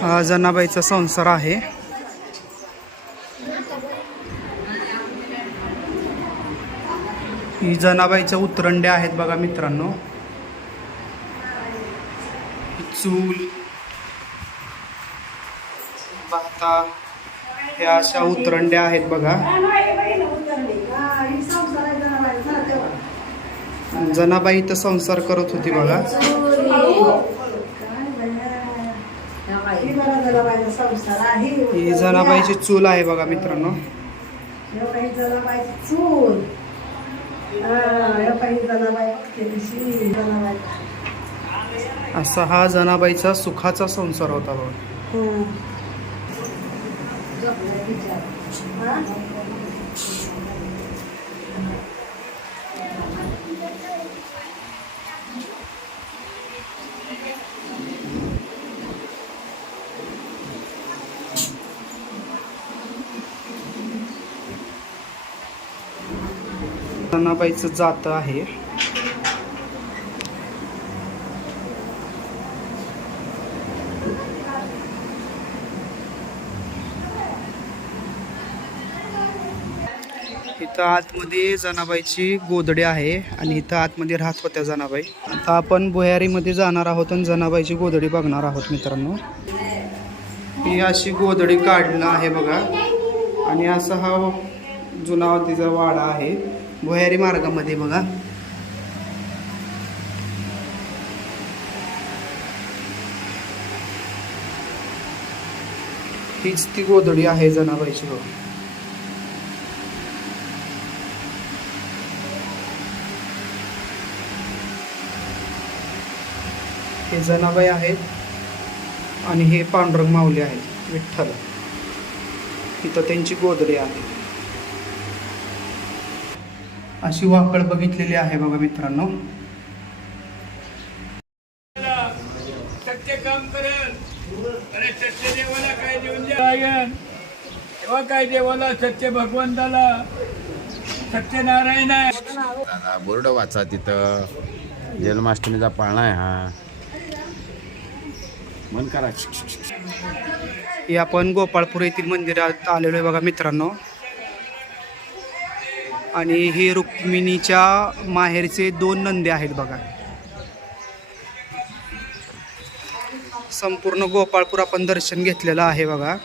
हा जनाबाईचा संसार आहे. ही जनाबाईच्या उतरंड्या आहेत बघा मित्रांनो. चूल भाता ह्या अशा उतरंड्या आहेत बघा. जनाबाई तर संसार करत होती बघा. ही जनाबाईची चूल आहे बघा मित्रांनो. चूल. जनाबाई असा हा जनाबाईचा सुखाचा संसार होता बघा. जनाबाईचं जात आहे. इथं आतमध्ये जनाबाईची गोदडी आहे आणि इथं आतमध्ये राहत होत्या जनाबाई. आता आपण भुयारीमध्ये जाणार आहोत आणि जनाबाईची गोदडी बघणार आहोत मित्रांनो. ही अशी गोदडी काढणं आहे बघा. आणि असा हा जुना तिचा वाडा आहे. भुयारी मार्गामध्ये बघा. हीच ती गोदडी आहे जनाबाईची बघा. हे जनाबाई आहेत आणि हे पांडुरंग माऊली आहेत विठ्ठल. इथं त्यांची गोदडी आहे. अशी वाकड बघितलेली आहे बघा मित्रांनो. सत्य काम करेल. अरे सत्य देवाला काय देऊन द्या तेव्हा काय देवाला? सत्य भगवंताला. सत्यनारायण आहे. बोर्ड वाचा तिथं. जन्माष्टमीचा पाळणा आहे हा. मन करा. आपण गोपाळपूर येथील मंदिरात आलेलो आहे बघा मित्रांनो. आणि हे रुक्मिणीच्या माहेरचे दोन नंदे आहेत बघा. संपूर्ण गोपाळपूर आपण दर्शन घेतलेलं आहे बघा.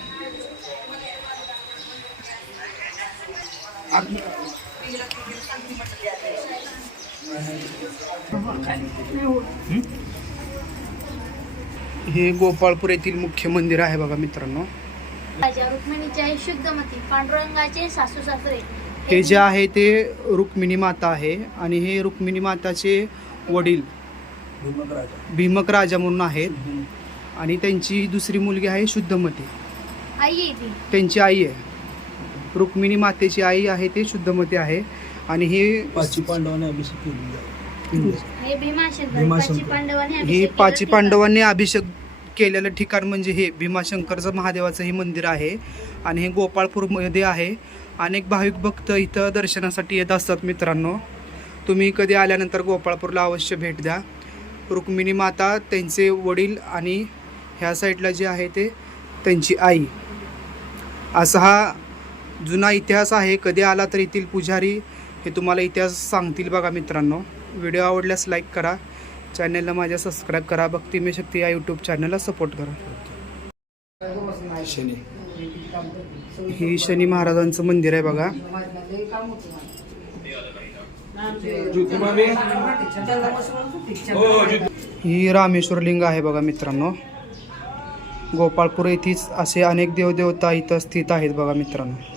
हे गोपाळपूर येथील मुख्य मंदिर आहे बघा मित्रांनो. राजा शुद्धमती पांडुरंगाचे सासू सासरे. हे जे आहे ते रुक्मिणी माता आहे आणि हे रुक्मिणी माताचे वडील भीमक राजा म्हणून आहेत. आणि त्यांची दुसरी मुलगी आहे शुद्धमती. त्यांची आई आहे. रुक्मिणी मातेची आई आहे ते शुद्धमती आहे. आणि हे हे भीमाशंकर पाची हे पांडवांनी अभिषेक केलेलं ठिकाण म्हणजे हे भीमाशंकरचं महादेवाचं हे मंदिर आहे. आणि हे गोपाळपूरमध्ये आहे. अनेक भाविक भक्त इथं दर्शनासाठी येत असतात मित्रांनो. तुम्ही कधी आल्यानंतर गोपाळपूरला अवश्य भेट द्या. रुक्मिणी माता त्यांचे वडील आणि ह्या साईडला जे आहे ते त्यांची आई. असा हा जुना इतिहास आहे. कधी आला तर येथील पुजारी हे तुम्हाला इतिहास सांगतील बघा मित्रांनो. व्हिडिओ आवडल्यास लाईक करा. चॅनलला माझ्या सबस्क्राईब करा. भक्तिमय शक्ती या यूट्यूब चॅनलला सपोर्ट करा. शनी. ही शनी महाराजांचं मंदिर आहे बघा. ही रामेश्वर लिंग आहे बघा मित्रांनो. गोपाळपूर येथेच असे अनेक देवदेवता इथं स्थित आहेत बघा मित्रांनो.